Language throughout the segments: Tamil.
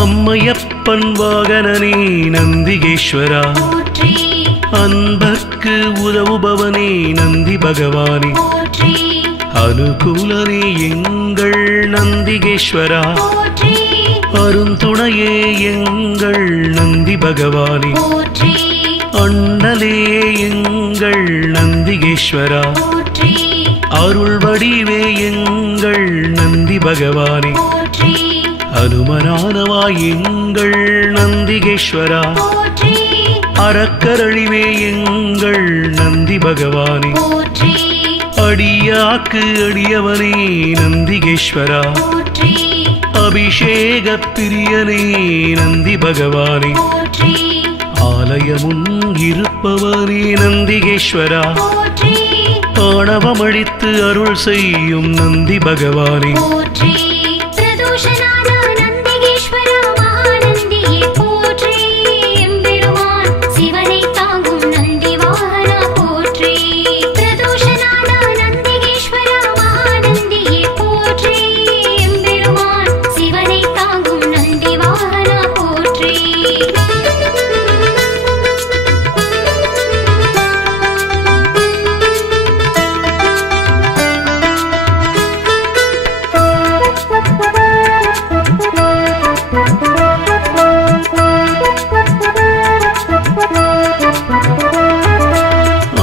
அம்மையப்பன் வாகனனே நந்திகேஸ்வரா அன்பர்க்கு உதவுபவனே நந்தி பகவானே அனுகூலனே எங்கள் நந்திகேஸ்வரா அருந்துணையே எங்கள் நந்தி பகவானே அண்ணலே எங்கள் நந்திகேஸ்வரா அருள் வடிவே எங்கள் நந்தி பகவானே அனுமனானவா எங்கள் நந்திகேஸ்வரா அறக்கரழிவே எங்கள் நந்தி பகவானே அடியாக்கு அடியவனே நந்திகேஸ்வரா அபிஷேக பிரியனே நந்தி பகவானே ஆலயமுன் இருப்பவனே நந்திகேஸ்வரா ஆணவமழித்து அருள் செய்யும் நந்தி பகவானே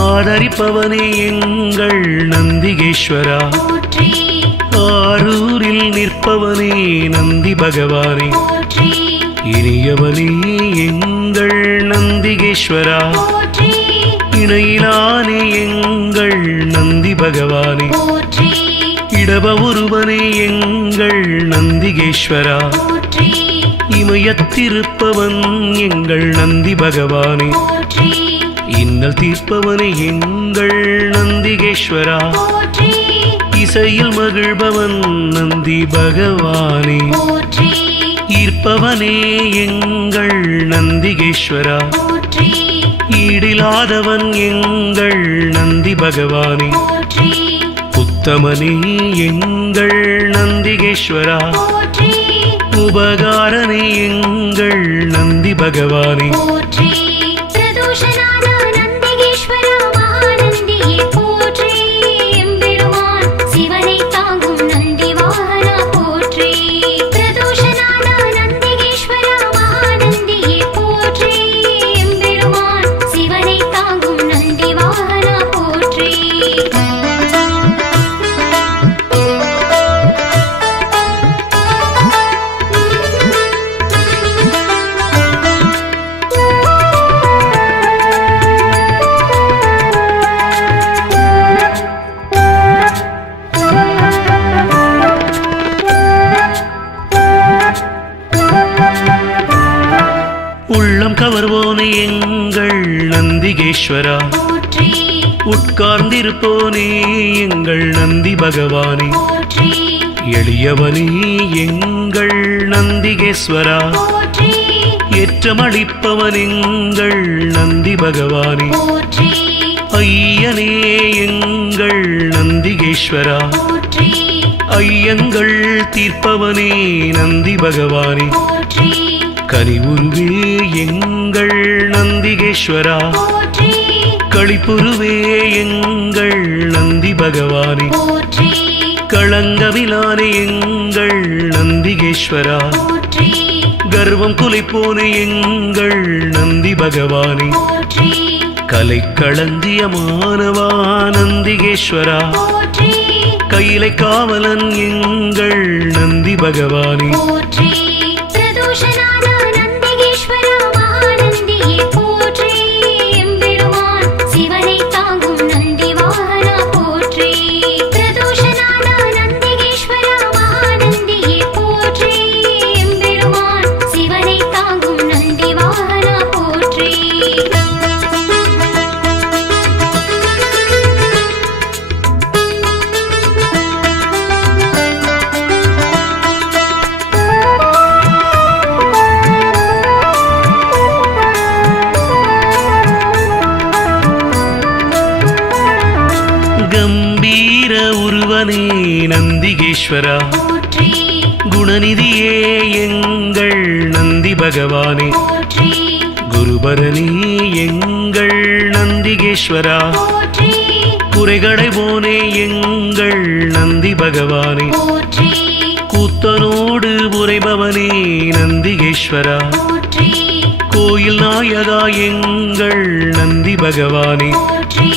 ஆதரிப்பவனே எங்கள் நந்திகேஸ்வரா ஆரூரில் நிற்பவனே நந்தி பகவானே இனியவனே எங்கள் நந்திகேஸ்வரா இணையிலானே எங்கள் நந்தி பகவானே இடப உருவனே எங்கள் நந்திகேஸ்வரா இமயத்திருப்பவன் எங்கள் நந்தி பகவானே இன்னல் தீர்ப்பவனே எங்கள் நந்திகேஸ்வரா இசையில் மகிழ்பவன் நந்தி பகவானே ஈர்ப்பவனே எங்கள் நந்திகேஸ்வரா ஈடிலாதவன் எங்கள் நந்தி பகவானே உத்தமனே எங்கள் நந்திகேஸ்வரா உபகாரனே எங்கள் நந்தி பகவானே உள்ளம் கவர்வோனே எங்கள் நந்திகேஸ்வரா உட்கார்ந்திருப்போனே எங்கள் நந்தி பகவானே எளியவனே எங்கள் நந்திகேஸ்வரா ஏற்றமளிப்பவன் எங்கள் நந்தி பகவானே ஐயனே எங்கள் நந்திகேஸ்வரா ஐயங்கள் தீர்ப்பவனே நந்தி பகவானே கனிவுருவே எங்கள் நந்திகேஸ்வரா களிப்புருவே எங்கள் நந்தி பகவானே களங்கவிலானே எங்கள் நந்திகேஸ்வரா கர்வம் குலைப்போனே எங்கள் நந்தி பகவானே கலை களஞ்சியமானவா நந்திகேஸ்வரா கையிலை காவலன் எங்கள் நந்தி பகவானே சிவனை தாங்கும் நந்தி கம்பீர உருவனே நந்திகேஸ்வரா போற்றி குணநிதியே எங்கள் நந்தி பகவானே போற்றி குருபரனே எங்கள் நந்திகேஸ்வரா போற்றி குறைகளை போனே எங்கள் நந்தி பகவானே போற்றி கூத்தனோடு உரைபவனே நந்திகேஸ்வரா போற்றி கோயில் நாயகா எங்கள் நந்தி பகவானே போற்றி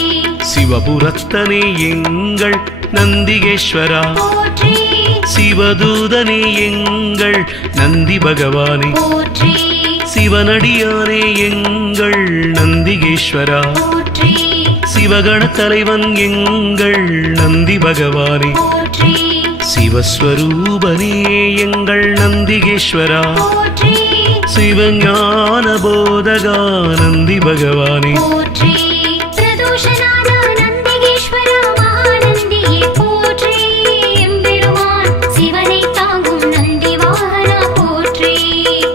சிவபுரத்தனே எங்கள் நந்திகேஸ்வரா போற்றி சிவதூதனே எங்கள் நந்தி பகவானே போற்றி சிவனடியானே எங்கள் நந்திகேஸ்வரா போற்றி சிவகண தலைவன் எங்கள் நந்தி பகவானே போற்றி சிவஸ்வரூபனே எங்கள் நந்திகேஸ்வரா போற்றி சிவஞான போதகா நந்தி பகவானே போற்றி பிரதோஷநாத நந்திகேஸ்வர மகாநந்தியே போற்றி எம்பெருமான் சிவனை தாங்கும் நந்தி வாகனா போற்றி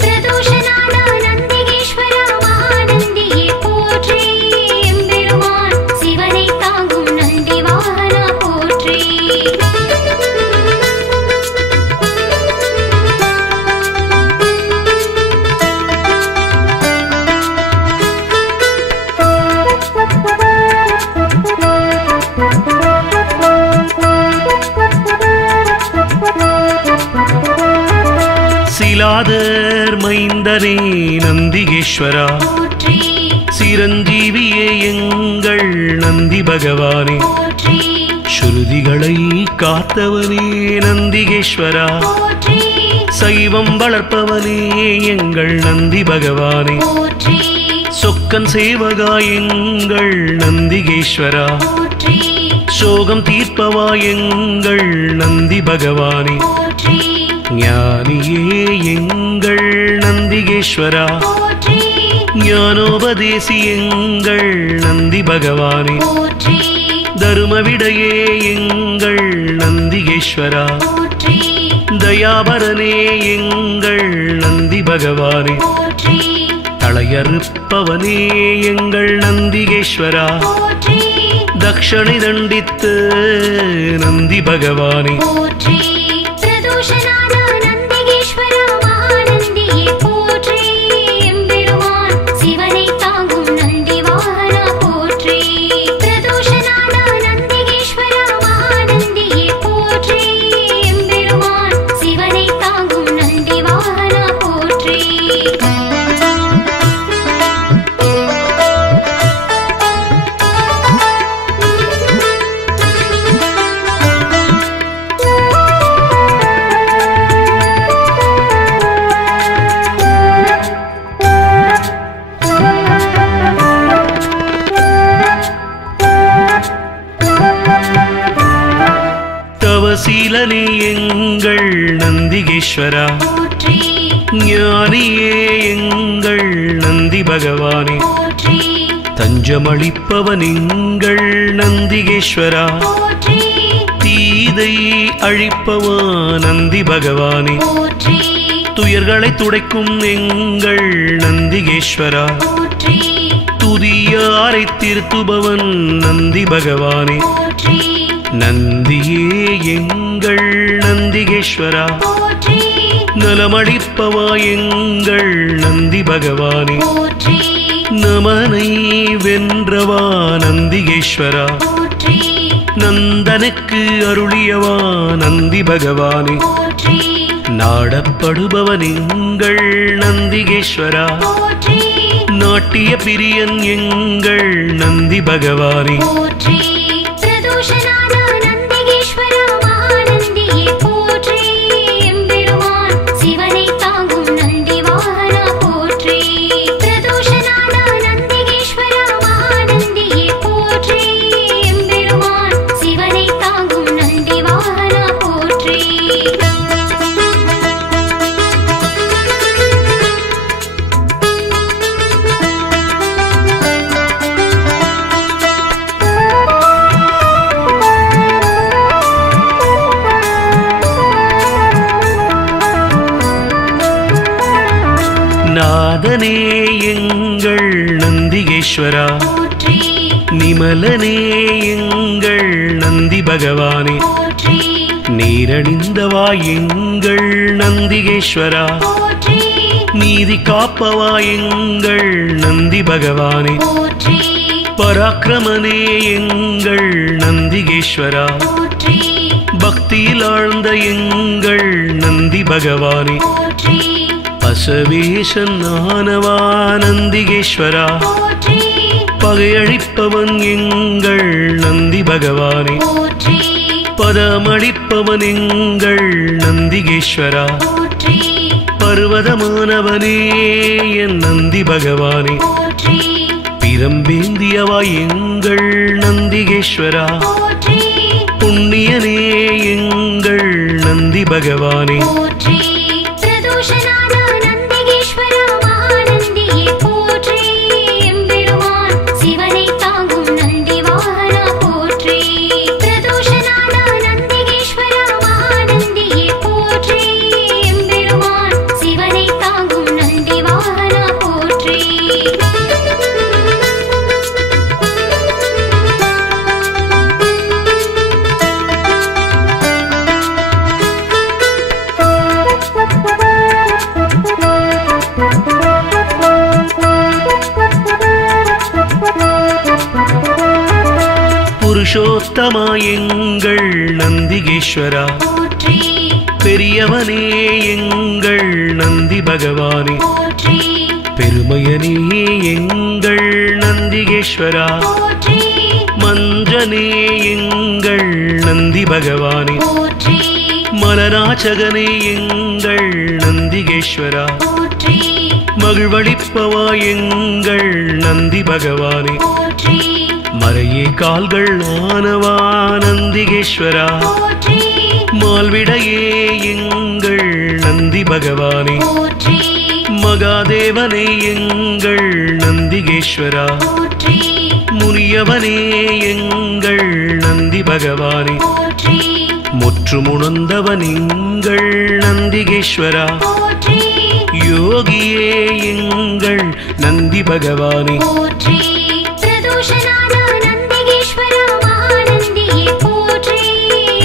பிரதோஷநாத நந்திகேஸ்வர மகாநந்தியே போற்றி எம்பெருமான் சிவனை தாங்கும் நந்தி வாகனா போற்றி சிலாதர் மைந்தனே நந்திகேஸ்வரா போற்றி சிரஞ்சீவியே எங்கள் நந்தி பகவானே போற்றி ஸ்ருதிகளை காத்தவனே நந்திகேஸ்வரா போற்றி சைவம் வளர்ப்பவனே எங்கள் நந்தி பகவானே போற்றி சொக்கன் சேவகா எங்கள் நந்திகேஸ்வரா போற்றி சோகம் தீர்ப்பவா எங்கள் நந்தி பகவானே போற்றி ஞானியே எங்கள் நந்திகேஸ்வரா போற்றி ஞானோபதேசி எங்கள் நந்தி பகவானே போற்றி தருமவிடையே எங்கள் நந்திகேஸ்வரா போற்றி தயாபரனே எங்கள் நந்தி பகவானே போற்றி தளையறுப்பவனே எங்கள் நந்திகேஸ்வரா போற்றி தக்ஷணை தண்டித்து நந்தி பகவானே போற்றி பிரதோஷநாத நந்திகேஸ்வர மகாநந்தியே போற்றி எம்பெருமான் சிவனை தாங்கும் நந்தி வாகனா போற்றி பிரதோஷநாத நந்திகேஸ்வர மகாநந்தியே போற்றி எம்பெருமான் சிவனை தாங்கும் நந்தி வாகனா போற்றி தவசீலனே எங்கள் நந்திகேஸ்வரா போற்றி ஞானியே எங்கள் நந்தி பகவானே போற்றி தஞ்சமளிப்பவன் எங்கள் நந்திகேஸ்வரா போற்றி தீதை அழிப்பவா நந்தி பகவானே போற்றி துயர்களை துடைக்கும் எங்கள் நந்திகேஸ்வரா போற்றி துதியாரை திருத்துபவன் நந்தி பகவானே போற்றி நந்தியே எங்கள் நந்திகேஸ்வரா போற்றி நலமளிப்பவா எங்கள் நந்தி பகவானே போற்றி நமனை வென்றவா நந்திகேஸ்வரா போற்றி நந்தனுக்கு அருளியவா நந்தி பகவானே போற்றி நாடப்படுபவன் எங்கள் நந்திகேஸ்வரா போற்றி நாட்டிய பிரியன் எங்கள் நந்தி பகவானே போற்றி பிரதோஷநாத நந்திகேஸ்வர மகாநந்தியே போற்றி எம்பெருமான் சிவனை தாங்கும் நந்தி வாகனா போற்றி பிரதோஷநாத நந்திகேஸ்வர மகாநந்தியே போற்றி எம்பெருமான் சிவனை தாங்கும் நந்தி வாகனா போற்றி நாதனே எங்கள் நந்திகேஸ்வரா போற்றி நிமலனே நிமலனே எங்கள் நந்தி பகவானே போற்றி நீரணிந்தவா எங்கள் நந்திகேஸ்வரா போற்றி நீதி காப்பவா எங்கள் நந்தி பகவானே போற்றி பராக்கிரமனே எங்கள் நந்திகேஸ்வரா போற்றி பக்தியில் ஆழ்ந்த எங்கள் நந்தி பகவானே போற்றி அசவேசன் ஆனவா நந்திகேஸ்வரா போற்றி பகையழிப்பவன் எங்கள் நந்தி பகவானே போற்றி பதமளிப்பவன் எங்கள் நந்திகேஸ்வரா போற்றி பர்வதமானவனே என் நந்தி பகவானே போற்றி பிரம்பேந்தியவா எங்கள் நந்திகேஸ்வரா போற்றி புண்ணியனே எங்கள் நந்தி பகவானே போற்றி பிரதோஷநாத நந்திகேஸ்வரா மகாநந்தியே போற்றி எம்பெருமான் சிவனை தாங்கும் நந்தி வாகனா போற்றி பிரதோஷநாத நந்திகேஸ்வரா மகாநந்தியே போற்றி எம்பெருமான் சிவனை தாங்கும் நந்தி வாகனா போற்றி புருஷோத்தமா எங்கள் நந்திகேஸ்வரா போற்றி பெரியவனே எங்கள் நந்தி பகவானே போற்றி பெருமையனே எங்கள் நந்திகேஸ்வரா போற்றி மஞ்சனே எங்கள் நந்தி பகவானே போற்றி மலராச்சகனே எங்கள் நந்திகேஸ்வரா போற்றி மகிழ்வளிப்பவா எங்கள் நந்தி பகவானே போற்றி மறையே கால்கள் ஆனவா நந்திகேஸ்வரா போற்றி மால்விடையே எங்கள் நந்தி பகவானே போற்றி மகாதேவனே எங்கள் நந்திகேஸ்வரா போற்றி முனியவனே எங்கள் நந்தி பகவானே போற்றி முற்றுமுணர்ந்தவன் எங்கள் நந்திகேஸ்வரா போற்றி யோகியே எங்கள் நந்தி பகவானே போற்றி பிரதோஷநாத நந்திகேஸ்வரா மகாநந்தியே போற்றி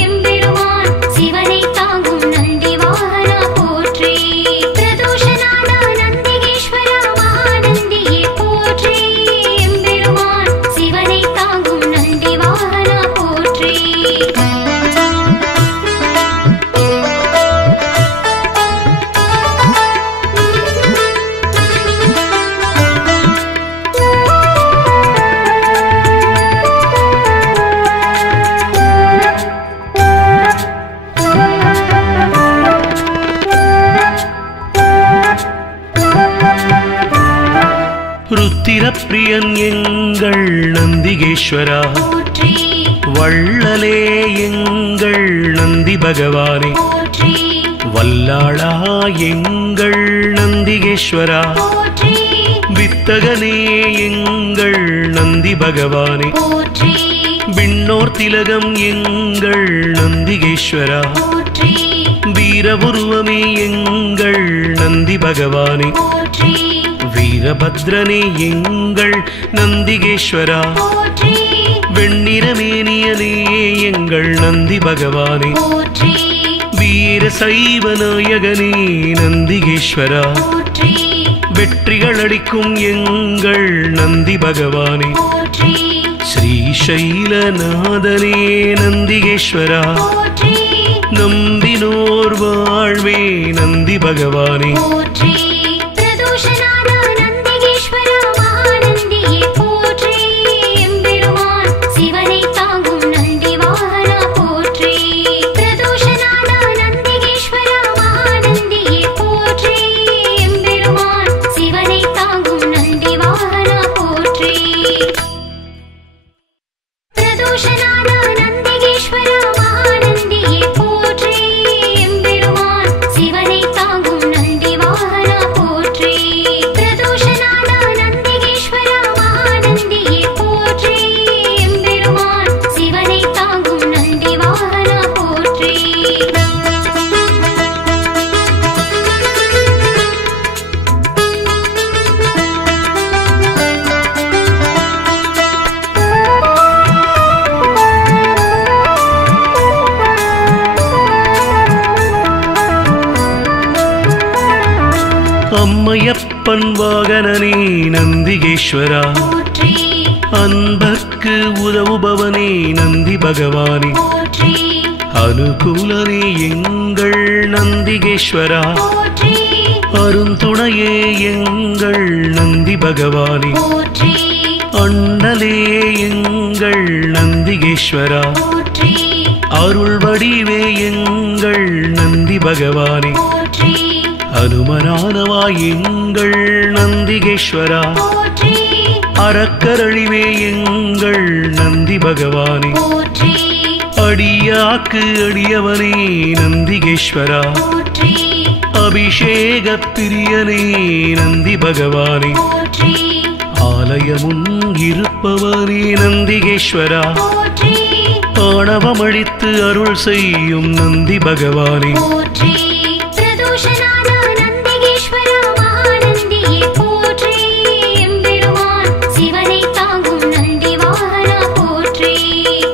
எம்பெருமான் சிவனை தாங்கும் நந்தி வாகனா போற்றி பிரதோஷநாத நந்திகேஸ்வரா மகாநந்தியே போற்றி எம்பெருமான் சிவனை தாங்கும் நந்தி வாகனா போற்றி ருத்திரப்பிரியன் எங்கள் நந்திகேஸ்வரா போற்றி வள்ளலே எங்கள் நந்தி பகவானே போற்றி வல்லாளா எங்கள் நந்திகேஸ்வரா போற்றி வித்தகனே எங்கள் நந்தி பகவானே போற்றி விண்ணோர் திலகம் எங்கள் நந்திகேஸ்வரா போற்றி வீரபுருவமே எங்கள் நந்தி பகவானே போற்றி வீரபத்ரனே எங்கள் நந்திகேஸ்வரா போற்றி வெண்ணிறமேனியனே எங்கள் நந்தி பகவானே போற்றி வீர சைவ நாயகனே நந்திகேஸ்வரா போற்றி வெற்றிகள் அளிக்கும் எங்கள் நந்தி பகவானே போற்றி ஸ்ரீசைலநாதனே நந்திகேஸ்வரா போற்றி நம்பினோர் வாழ்வே நந்தி பகவானே போற்றி பிரதோஷநாத நந்திகேஸ்வரா மகாநந்தியே போற்றி எம்பெருமான் சிவனை தாங்கும் நந்தி வாகனா போற்றி பிரதோஷநாத நந்திகேஸ்வரா மகாநந்தியே போற்றி எம்பெருமான் சிவனை தாங்கும் நந்தி வாகனா போற்றி பிரதோஷநாத நந்திகேஸ்வரா மகாநந்தியே போற்றி எம்பெருமான் சிவனை தாங்கும் நந்தி வாகனா போற்றி பிரதோஷநாத நந்திகேஸ்வரா மகாநந்தியே போற்றி எம்பெருமான் சிவனை தாங்கும் நந்தி வாகனா போற்றி ஐயப்பன் வாகனனே நந்திகேஸ்வரா போற்றி அன்பர்க்கு உதவுபவனே நந்தி பகவானே போற்றி அனுகூலனே எங்கள் நந்திகேஸ்வரா போற்றி அருந்துணையே எங்கள் நந்தி பகவானே போற்றி அண்ணலே எங்கள் நந்திகேஸ்வரா போற்றி அருள் வடிவே எங்கள் நந்தி பகவானே போற்றி அனுமனானவா எங்கள் நந்திகேஸ்வரா போற்றி அறக்கரழிவே எங்கள் நந்தி பகவானே போற்றி அடியாக்கு அடியவனே நந்திகேஸ்வரா போற்றி அபிஷேக பிரியனே நந்தி பகவானே போற்றி ஆலயமுன் இருப்பவனே நந்திகேஸ்வரா போற்றி ஆணவமழித்து அருள் செய்யும் நந்தி பகவானே போற்றி பிரதோஷநாத நந்திகேஸ்வரா மகாநந்தியே போற்றி எம்பெருமான் சிவனை தாங்கும் நந்தி வாகனா போற்றி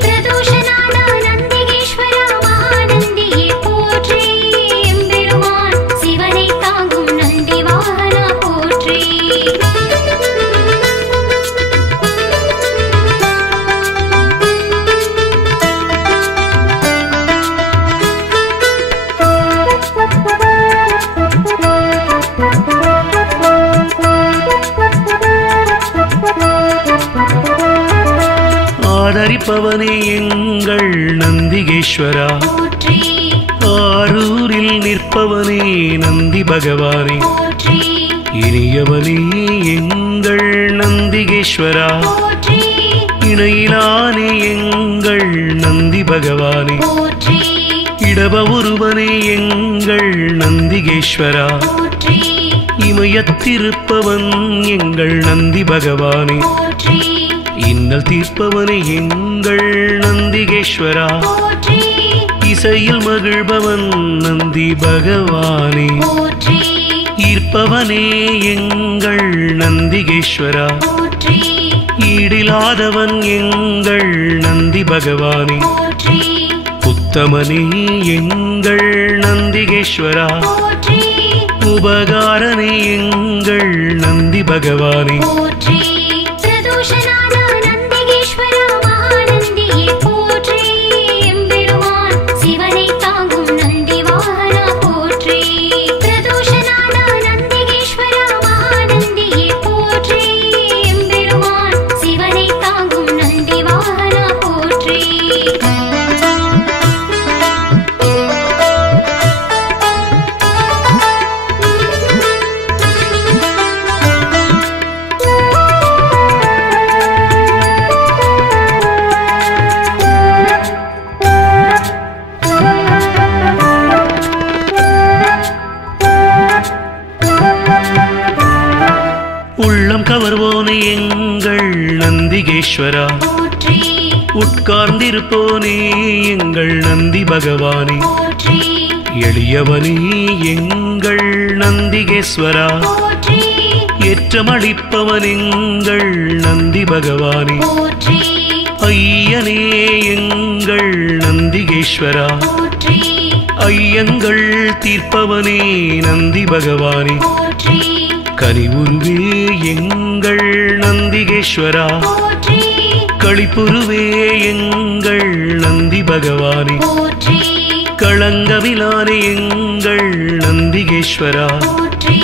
பிரதோஷநாத நந்திகேஸ்வரா மகாநந்தியே போற்றி எம்பெருமான் சிவனை தாங்கும் நந்தி வாகனா போற்றி ஆதரிப்பவனே எங்கள் நந்திகேஸ்வரா போற்றி ஆரூரில் நிற்பவனே நந்தி பகவானே போற்றி இனியவனே எங்கள் நந்திகேஸ்வரா போற்றி இணையிலானே எங்கள் நந்தி பகவானே போற்றி இடப உருவனே எங்கள் நந்திகேஸ்வரா போற்றி இமயத்திருப்பவன் எங்கள் நந்தி பகவானே போற்றி இன்னல் தீர்ப்பவனே எங்கள் நந்திகேஸ்வரா போற்றி இசையில் மகிழ்பவன் நந்தி பகவானே போற்றி ஈர்ப்பவனே எங்கள் நந்திகேஸ்வரா போற்றி ஈடிலாதவன் எங்கள் நந்தி பகவானே போற்றி உத்தமனே எங்கள் நந்திகேஸ்வரா போற்றி உபகாரனே எங்கள் நந்தி பகவானே போற்றி பிரதோஷநாத நந்திகேஸ்வரா மகாநந்தியே போற்றி எம்பெருமான் சிவனை தாங்கும் நந்தி வாகனா போற்றி பிரதோஷநாத நந்திகேஸ்வரா மகாநந்தியே போற்றி எம்பெருமான் சிவனை தாங்கும் நந்தி வாகனா போற்றி உள்ளம் கவர்வோனே எங்கள் நந்திகேஸ்வரா போற்றி உட்கார்ந்திருப்போனே எங்கள் நந்தி பகவானே போற்றி எளியவனே எங்கள் நந்திகேஸ்வரா போற்றி ஏற்றமளிப்பவன் எங்கள் நந்தி பகவானே போற்றி ஐயனே எங்கள் நந்திகேஸ்வரா போற்றி ஐயங்கள் தீர்ப்பவனே நந்தி பகவானே போற்றி கனிவுருவே எங்கள் நந்திகேஸ்வரா போற்றி களிப்புருவே எங்கள் நந்தி பகவானே போற்றி களங்கமிலானே எங்கள் நந்திகேஸ்வரா போற்றி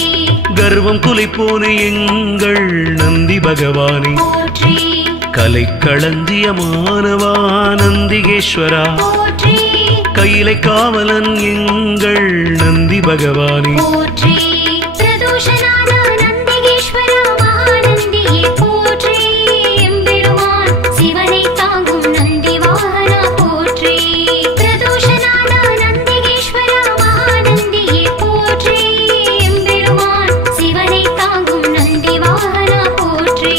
கர்வம் குலைப்போனே எங்கள் நந்தி பகவானே போற்றி கலைக்களஞ்சியமானவா நந்திகேஸ்வரா போற்றி கையிலை காவலன் எங்கள் நந்தி பகவானே போற்றி பிரதோஷநாத நந்திகேஸ்வரா மகாநந்தியே போற்றி எம்பெருமான் சிவனை தாங்கும் நந்தி வாகனா போற்றி பிரதோஷநாத நந்திகேஸ்வரா மகாநந்தியே போற்றி எம்பெருமான் சிவனை தாங்கும் நந்தி வாகனா போற்றி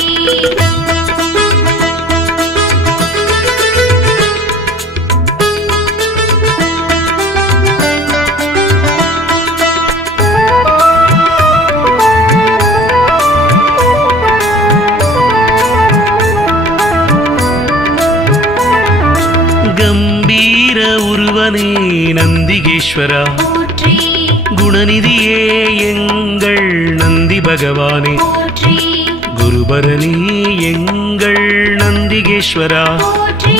கம்பீர உருவனே நந்திகேஸ்வரா போற்றி குணநிதியே எங்கள் நந்தி பகவானே போற்றி குருபரனே எங்கள் நந்திகேஸ்வரா போற்றி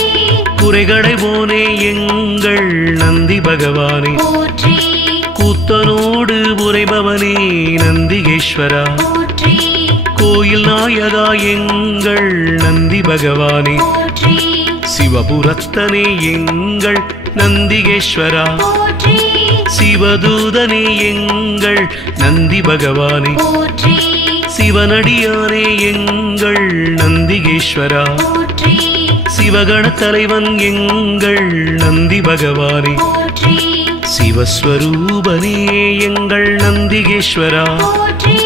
குறைகளை போனே எங்கள் நந்தி பகவானே போற்றி கூத்தனோடு உரைபவனே நந்திகேஸ்வரா போற்றி கோயில் நாயகா எங்கள் நந்தி பகவானே போற்றி சிவபுரத்தனே எங்கள் நந்திகேஸ்வரா போற்றி சிவதூதனே எங்கள் நந்தி பகவானே போற்றி சிவனடியானே எங்கள் நந்திகேஸ்வரா போற்றி சிவகண தலைவன் எங்கள் நந்தி பகவானே போற்றி சிவஸ்வரூபனே எங்கள் நந்திகேஸ்வரா போற்றி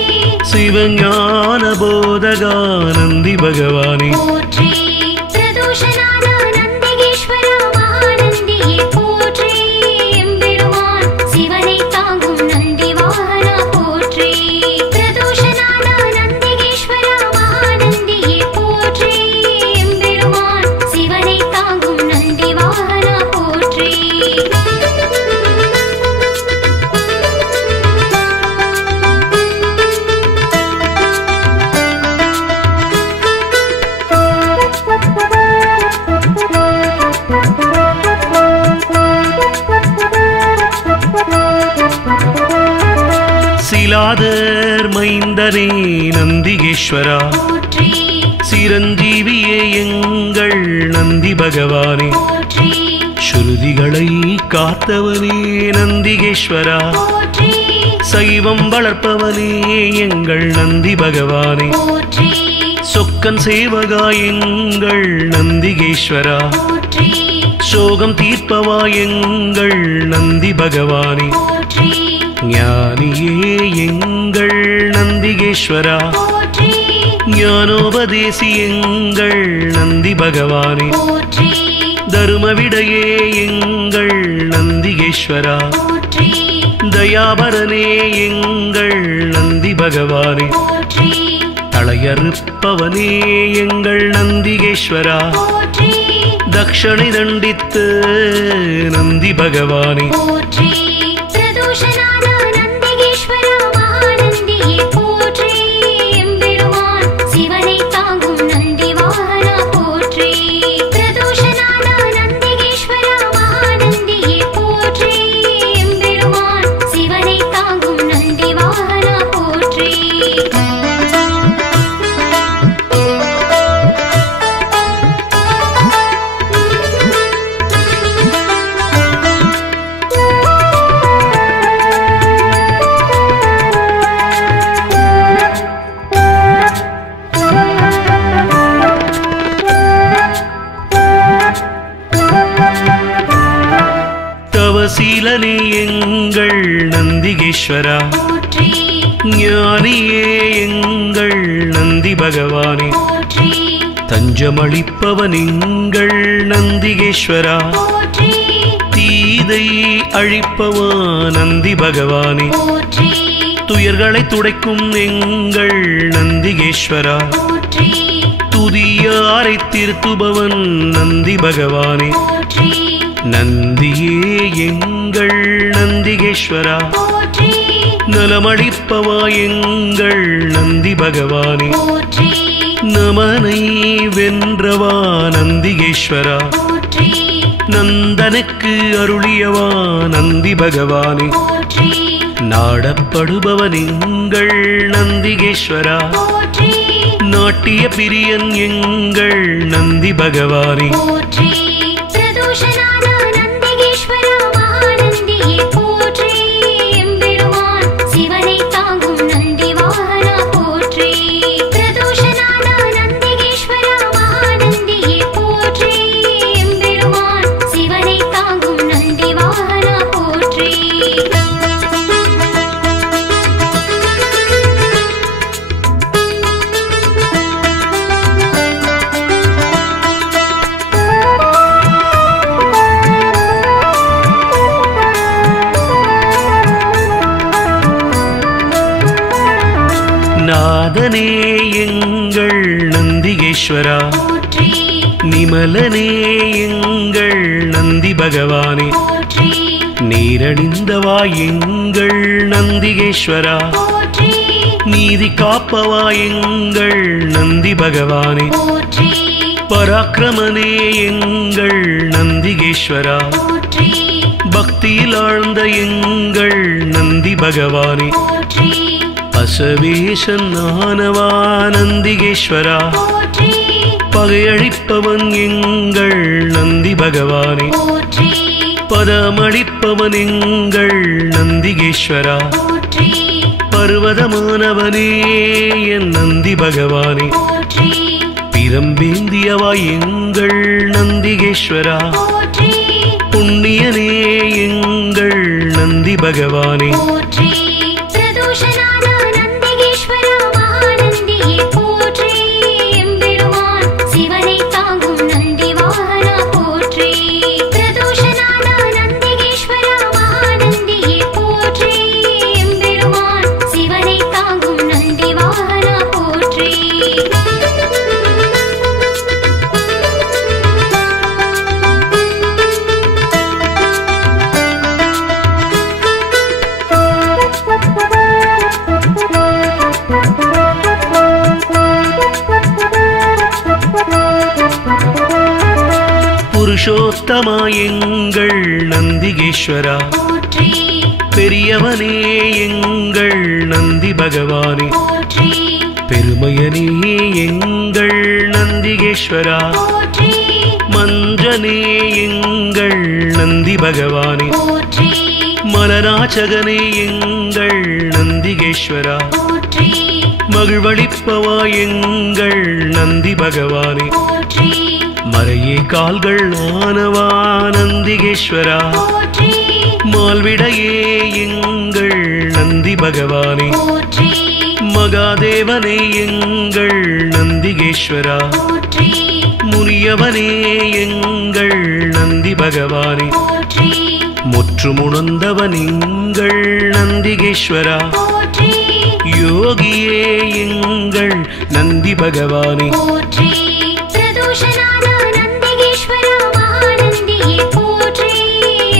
சிவஞான போதகா நந்தி பகவானே போற்றி பிரதோஷநாத நந்திகேஸ்வரா மகாநந்தியே போற்றி எம்பெருமான் சிவனை தாங்கும் நந்தி வாகனா போற்றி பிரதோஷநாத நந்திகேஸ்வரா மகாநந்தியே போற்றி எம்பெருமான் சிவனை தாங்கும் நந்தி வாகனா போற்றி சிலாதர் மைந்தனே நந்திகேஸ்வரா போற்றி சிரஞ்சீவியே எங்கள் நந்தி பகவானே போற்றி ஸ்ருதிகளை காத்தவனே நந்திகேஸ்வரா போற்றி சைவம் வளர்ப்பவனே எங்கள் நந்தி பகவானே போற்றி சொக்கன் சேவகா எங்கள் நந்திகேஸ்வரா போற்றி சோகம் தீர்ப்பவா எங்கள் நந்தி பகவானே போற்றி ஞானியே எங்கள் நந்திகேஸ்வரா போற்றி ஞானோபதேசி எங்கள் நந்தி பகவானே போற்றி தருமவிடையே எங்கள் நந்திகேஸ்வரா போற்றி தயாபரனே எங்கள் நந்தி பகவானே போற்றி தளையறுப்பவனே எங்கள் நந்திகேஸ்வரா போற்றி தக்ஷணை தண்டித்து நந்தி பகவானே போற்றி பிரதோஷநாத நந்திகேஸ்வரா மகாநந்தியே போற்றி எம்பெருமான் சிவனை தாங்கும் நந்தி வாகனா போற்றி பிரதோஷநாத நந்திகேஸ்வரா மகாநந்தியே போற்றி எம்பெருமான் சிவனை தாங்கும் நந்தி வாகனா போற்றி தவசீலனே எங்கள் நந்திகேஸ்வரா போற்றி ஞானியே எங்கள் நந்தி பகவானே போற்றி தஞ்சமளிப்பவன் எங்கள் நந்திகேஸ்வரா போற்றி தீதை அழிப்பவா நந்தி பகவானே போற்றி துயர்களை துடைக்கும் எங்கள் நந்திகேஸ்வரா போற்றி துதியாரை திருத்துபவன் நந்தி பகவானே போற்றி நந்தியே எங்கள் நந்திகேஸ்வரா போற்றி நலமளிப்பவா எங்கள் நந்தி பகவானே போற்றி நமனை வென்றவா நந்திகேஸ்வரா போற்றி நந்தனுக்கு அருளியவா நந்தி பகவானே போற்றி நாடப்படுபவன் எங்கள் நந்திகேஸ்வரா போற்றி நாட்டிய பிரியன் எங்கள் நந்தி பகவானே போற்றி பிரதோஷநாத நந்திகேஸ்வரா மகாநந்தியே போற்றி எம்பெருமான் சிவனை தாங்கும் நந்தி வாகனா போற்றி பிரதோஷநாத நந்திகேஸ்வரா மகாநந்தியே போற்றி எம்பெருமான் சிவனை தாங்கும் நந்தி வாகனா போற்றி நாதனே எங்கள் நந்திகேஸ்வரா போற்றி நிமலனே எங்கள் நந்தி பகவானே போற்றி நீரணிந்தவா எங்கள் நந்திகேஸ்வரா, போற்றி நீதி காப்பவா எங்கள் நந்தி பகவானே, போற்றி பராக்கிரமனே எங்கள் நந்திகேஸ்வரா, போற்றி பக்தியில் ஆழ்ந்த எங்கள் நந்தி பகவானே, போற்றி அசவேசன் ஆனவா நந்திகேஸ்வரா, போற்றி பகையழிப்பவன் எங்கள் நந்தி பகவானே, போற்றி பதமளிப்பவன் எங்கள் நந்திகேஸ்வரா, போற்றி பர்வதமானவனே என் நந்தி பகவானே, போற்றி பிரம்பேந்தியவா எங்கள் நந்திகேஸ்வரா, போற்றி புண்ணியனே எங்கள் நந்தி பகவானே, போற்றி பிரதோஷநாத நந்திகேஸ்வரா மகாநந்தியே போற்றி எம்பெருமான் சிவனை தாங்கும் நந்தி வாகனா போற்றி பிரதோஷநாத நந்திகேஸ்வரா மகாநந்தியே போற்றி எம்பெருமான் சிவனை தாங்கும் நந்தி வாகனா போற்றி புருஷோத்தமா எங்கள் நந்திகேஸ்வரா, போற்றி பெரியவனே எங்கள் நந்தி பகவானே, போற்றி பெருமையனே எங்கள் நந்திகேஸ்வரா, போற்றி மஞ்சனே எங்கள் நந்தி பகவானே, போற்றி மலராச்சகனே எங்கள் நந்திகேஸ்வரா, போற்றி மகிழ்வளிப்பவா எங்கள் நந்தி பகவானே, போற்றி மறையே கால்கள் ஆனவா நந்திகேஸ்வரா, போற்றி மால்விடையே எங்கள் நந்தி பகவானே, போற்றி மகாதேவனே எங்கள் நந்திகேஸ்வரா, போற்றி முனியவனே எங்கள் நந்தி பகவானே, போற்றி முற்றுமுணர்ந்தவன் எங்கள் நந்திகேஸ்வரா, போற்றி யோகியே எங்கள் நந்தி பகவானே, போற்றி பிரதோஷநாத நந்திகேஸ்வரா மகாநந்தியே போற்றி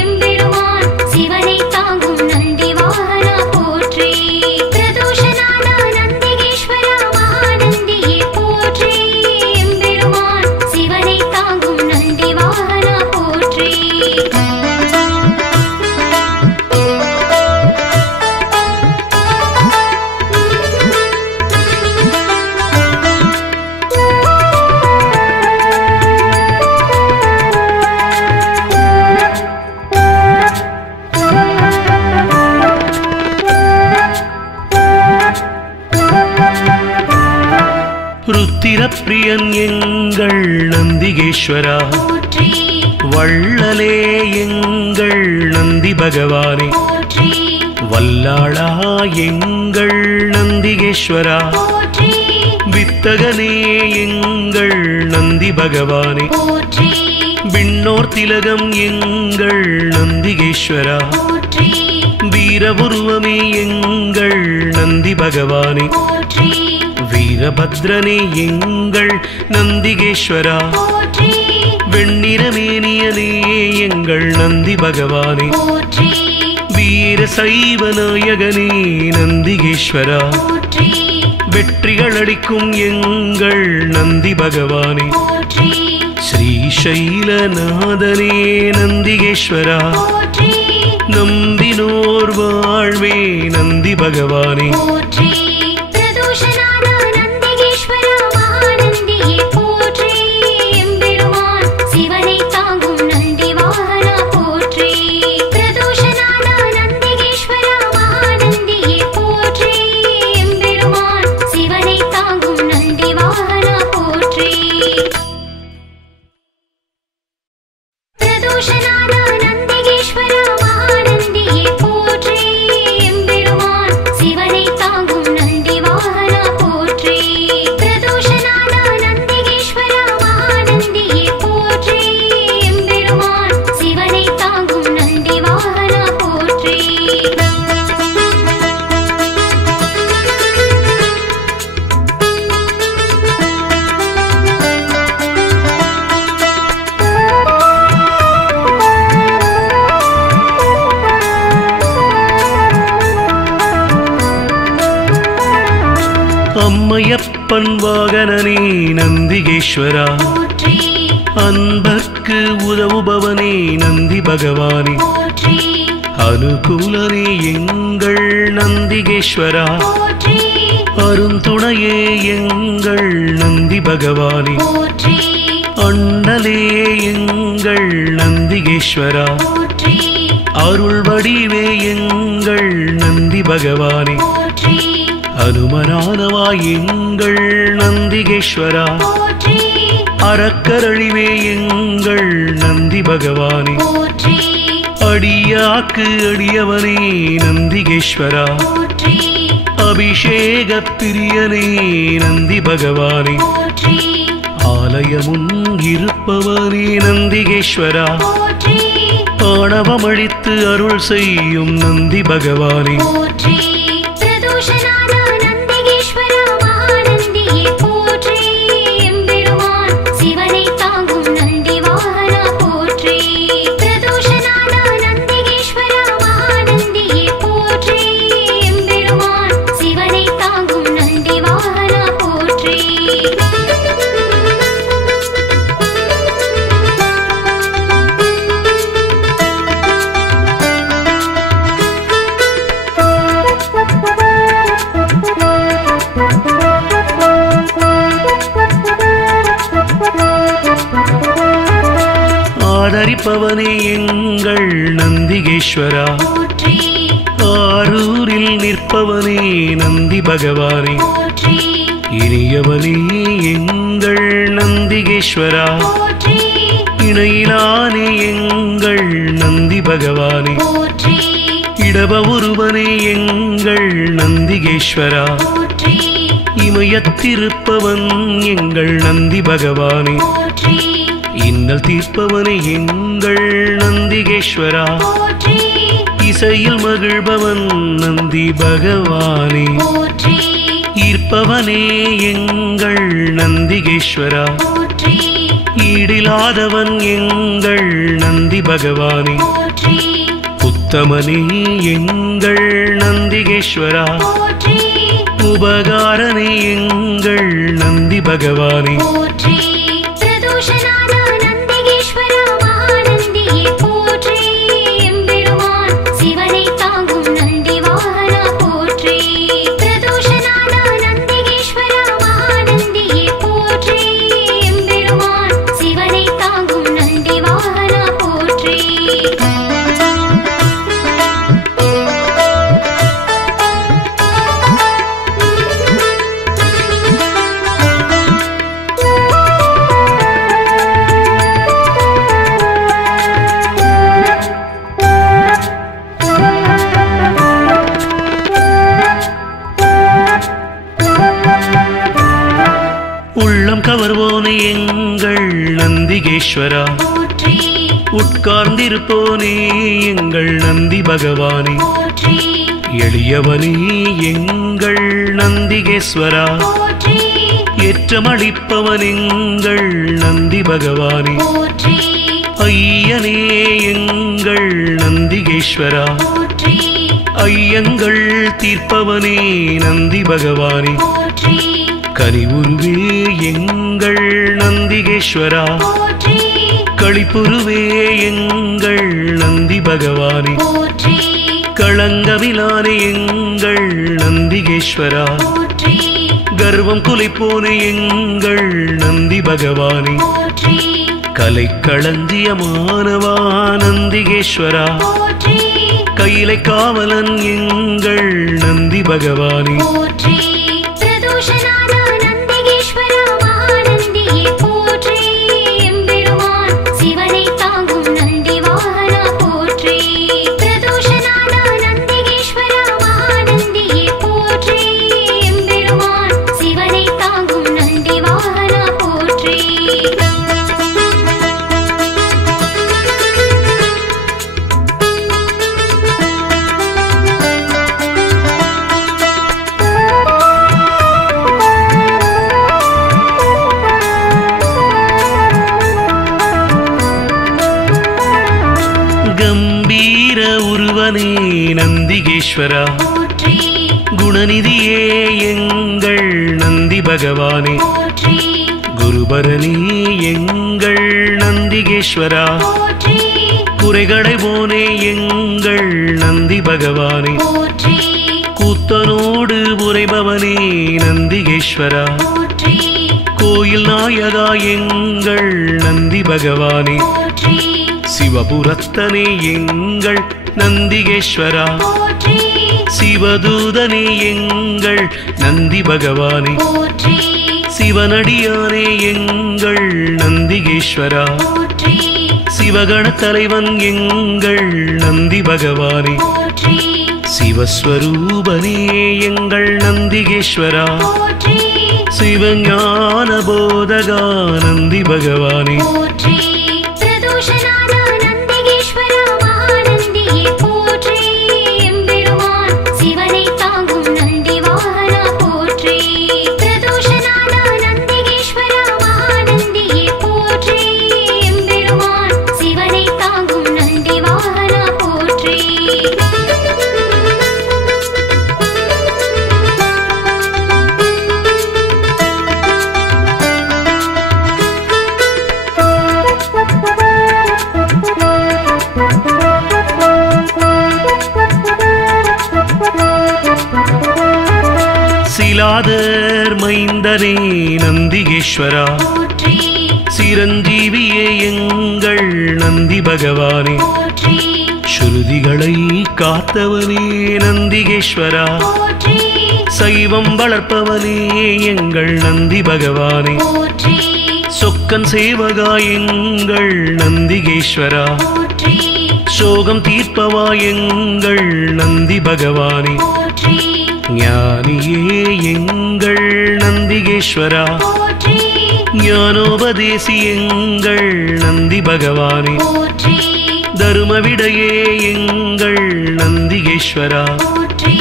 எம்பெருமான் சிவனை தாங்கும் நந்தி வாகனா போற்றி பிரதோஷநாத நந்திகேஸ்வரா மகாநந்தியே போற்றி எம்பெருமான் சிவனை தாங்கும் நந்தி வாகனா போற்றி ருத்திரப்பிரியன் எங்கள் நந்திகேஸ்வரா, போற்றி வள்ளலே எங்கள் நந்தி பகவானே, போற்றி வல்லாளா எங்கள் நந்திகேஸ்வரா, போற்றி வித்தகனே எங்கள் நந்தி பகவானே, போற்றி விண்ணோர் திலகம் எங்கள் நந்திகேஸ்வரா, போற்றி வீரபுருவமே எங்கள் நந்தி பகவானே, போற்றி வீரபத்ரனே எங்கள் நந்திகேஸ்வரா, போற்றி வெண்ணிறமேனியனே எங்கள் நந்தி பகவானே, போற்றி வீர சைவ நாயகனே நந்திகேஸ்வரா, போற்றி வெற்றிகள் அளிக்கும் எங்கள் நந்தி பகவானே, போற்றி ஸ்ரீசைலநாதனே நந்திகேஸ்வரா, போற்றி நம்பினோர் வாழ்வே நந்தி பகவானே, போற்றி பிரதோஷநாத நந்திகேஸ்வரா மகாநந்தியே போற்றி எம்பெருமான் சிவனை தாங்கும் நந்தி வாகனா போற்றி பிரதோஷநாத நந்திகேஸ்வரா மகாநந்தியே போற்றி எம்பெருமான் சிவனை தாங்கும் நந்தி வாகனா போற்றி பிரதோஷநாத நந்திகேஸ்வரா மகாநந்தியே போற்றி எம்பெருமான் சிவனை தாங்கும் நந்தி வாகனா போற்றி பிரதோஷநாத நந்திகேஸ்வரா மகாநந்தியே போற்றி எம்பெருமான் சிவனை தாங்கும் நந்தி வாகனா போற்றி அம்மையப்பன் வாகனனே நந்திகேஸ்வரா போற்றி அன்பர்க்கு உதவுபவனே நந்தி பகவானே போற்றி அனுகூலனே எங்கள் நந்திகேஸ்வரா போற்றி அருந்துணையே எங்கள் நந்தி பகவானே போற்றி அண்ணலே எங்கள் நந்திகேஸ்வரா போற்றி அருள் வடிவே எங்கள் நந்தி பகவானே போற்றி அனுமனானவா எங்கள் நந்திகேஸ்வரா போற்றி அறக்கரழிவே எங்கள் நந்தி பகவானே போற்றி அடியாக்கு அடியவனே நந்திகேஸ்வரா போற்றி அபிஷேக பிரியனே நந்தி பகவானே போற்றி ஆலயமுன் இருப்பவனே நந்திகேஸ்வரா போற்றி ஆணவமழித்து அருள் செய்யும் நந்தி பகவானே போற்றி பிரதோஷநாத நந்திகேஸ்வரா மகாநந்தியே போற்றி எம்பெருமான் சிவனை தாங்கும் நந்தி வாகனா போற்றி பிரதோஷநாத நந்திகேஸ்வரா மகாநந்தியே போற்றி எம்பெருமான் சிவனை தாங்கும் நந்தி வாகனா போற்றி ஆதரிப்பவனே எங்கள் நந்திகேஸ்வரா போற்றி ஆரூரில் நிற்பவனே நந்தி பகவானே போற்றி இனியவனே எங்கள் நந்திகேஸ்வரா போற்றி இணையிலானே எங்கள் நந்தி பகவானே போற்றி இடப ஒருவனே எங்கள் நந்திகேஸ்வரா போற்றி இமயத்திருப்பவன் எங்கள் நந்தி பகவானே போற்றி இன்னல் தீர்ப்பவனே எங்கள் நந்திகேஸ்வரா போற்றி இசையில் மகிழ்பவன் நந்தி பகவானே போற்றி ஈர்ப்பவனே எங்கள் நந்திகேஸ்வரா போற்றி ஈடிலாதவன் எங்கள் நந்தி பகவானே போற்றி உத்தமனே எங்கள் நந்திகேஸ்வரா போற்றி உபகாரனே எங்கள் நந்தி பகவானே போற்றி பிரதோஷநாத நந்திகேஸ்வரா மகாநந்தியே போற்றி எம்பெருமான் சிவனை தாங்கும் நந்தி வாகனா போற்றி பிரதோஷநாத நந்திகேஸ்வரா மகாநந்தியே போற்றி எம்பெருமான் சிவனை தாங்கும் நந்தி வாகனா போற்றி உள்ளம் கவர்வோனே எங்கள் நந்திகேஸ்வரா போற்றி உட்கார்ந்திருப்போனே எங்கள் நந்தி பகவானே போற்றி எளியவனே எங்கள் நந்திகேஸ்வரா போற்றி ஏற்றமளிப்பவன் எங்கள் நந்தி பகவானே போற்றி ஐயனே எங்கள் நந்திகேஸ்வரா போற்றி ஐயங்கள் தீர்ப்பவனே நந்தி பகவானே போற்றி கனிவுருவே எங்கள் நந்திகேஸ்வரா போற்றி களிப்புருவே எங்கள் நந்தி பகவானே போற்றி களங்கவிலானே எங்கள் நந்திகேஸ்வரா போற்றி கர்வம் குலைப்போனே எங்கள் நந்தி பகவானே போற்றி கலைக்களஞ்சியமானவா நந்திகேஸ்வரா போற்றி கையிலை காவலன் எங்கள் நந்தி பகவானே போற்றி பிரதோஷநாத நந்திகேஸ்வரா மகாநந்தியே போற்றி எம்பெருமான் சிவனை தாங்கும் நந்தி வாகனா போற்றி பிரதோஷநாத நந்திகேஸ்வரா மகாநந்தியே போற்றி எம்பெருமான் சிவனை தாங்கும் நந்தி வாகனா போற்றி கம்பீர உருவனே நந்திகேஸ்வரா போற்றி குணநிதியே எங்கள் நந்தி பகவானே போற்றி குருபரணி எங்கள் நந்திகேஸ்வரா போற்றி குறைகளை போனே எங்கள் நந்தி பகவானே போற்றி கூத்தனோடு உரைபவனே நந்திகேஸ்வரா போற்றி கோயில் நாயகா எங்கள் நந்தி பகவானே போற்றி சிவபுரத்தனே எங்கள் நந்திகேஸ்வரா போற்றி சிவதூதனே எங்கள் நந்தி பகவானே போற்றி சிவனடியானே எங்கள் நந்திகேஸ்வரா போற்றி சிவகண தலைவன் எங்கள் நந்தி பகவானே போற்றி சிவஸ்வரூபனே எங்கள் நந்திகேஸ்வரா போற்றி சிவஞான போதகா நந்தி பகவானே போற்றி பிரதோஷநாத நந்திகேஸ்வர மகாநந்தியே போற்றி எம்பெருமான் சிவனை தாங்கும் நந்தி வாகனா போற்றி பிரதோஷநாத நந்திகேஸ்வர மகாநந்தியே போற்றி எம்பெருமான் சிவனை தாங்கும் நந்தி வாகனா போற்றி சிலாதர் மைந்தனே நந்திகேஸ்வரா போற்றி சிரஞ்சீவியே எங்கள் நந்தி பகவானே போற்றி ஸ்ருதிகளை காத்தவனே நந்திகேஸ்வரா போற்றி சைவம் வளர்ப்பவனே எங்கள் நந்தி பகவானே போற்றி சொக்கன் சேவகா எங்கள் நந்திகேஸ்வரா போற்றி சோகம் தீர்ப்பவா எங்கள் நந்தி பகவானே போற்றி ஞானியே எங்கள் நந்திகேஸ்வரா போற்றி ஞானோபதேசி எங்கள் நந்தி பகவானே போற்றி தருமவிடையே எங்கள் நந்திகேஸ்வரா போற்றி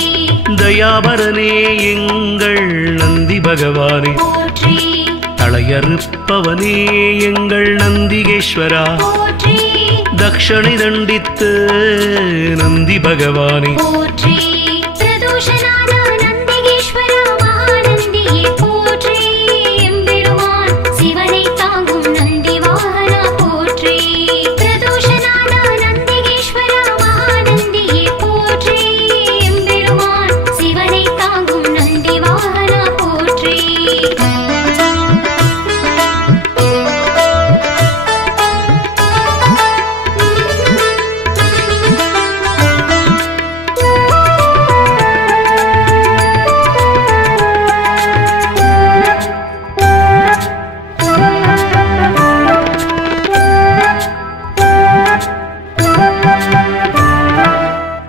தயாபரனே எங்கள் நந்தி பகவானே போற்றி தளையறுப்பவனே எங்கள் நந்திகேஸ்வரா போற்றி தக்ஷணை தண்டித்து நந்தி பகவானே போற்றி பிரதோஷநாத நந்திகேஸ்வர மகாநந்தியே போற்றி எம்பெருமான் சிவனை தாங்கும் நந்தி வாகனா போற்றி பிரதோஷநாத நந்திகேஸ்வர மகாநந்தியே போற்றி எம்பெருமான் சிவனை தாங்கும் நந்தி வாகனா போற்றி